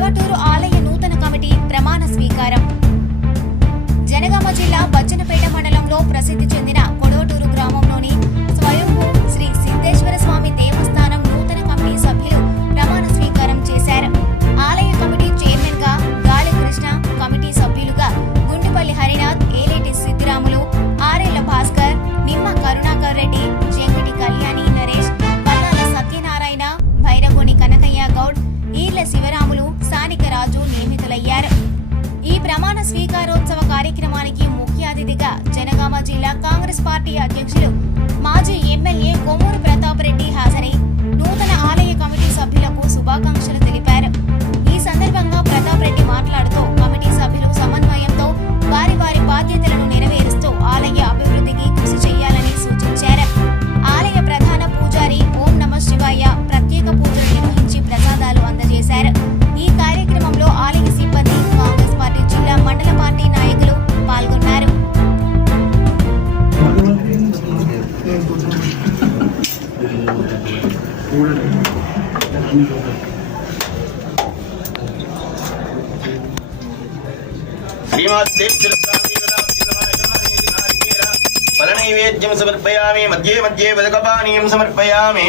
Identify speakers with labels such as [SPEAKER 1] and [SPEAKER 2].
[SPEAKER 1] కొడవటూరు ఆలయ నూతన కమిటీ ప్రమాణ స్వీకారం. జనగామ జిల్లా బచ్చనపేట మండలంలో ప్రసిద్ధి చెందిన రాజు నియమితులయ్యారు ఈ ప్రమాణ స్వీకారోత్సవ కార్యక్రమానికి ముఖ్య అతిథిగా జనగామ జిల్లా కాంగ్రెస్ పార్టీ అధ్యక్షులు
[SPEAKER 2] ఫలనైవేద్యం సమర్పయామి మధ్యే మధ్యే వదకపానీయం సమర్పయామి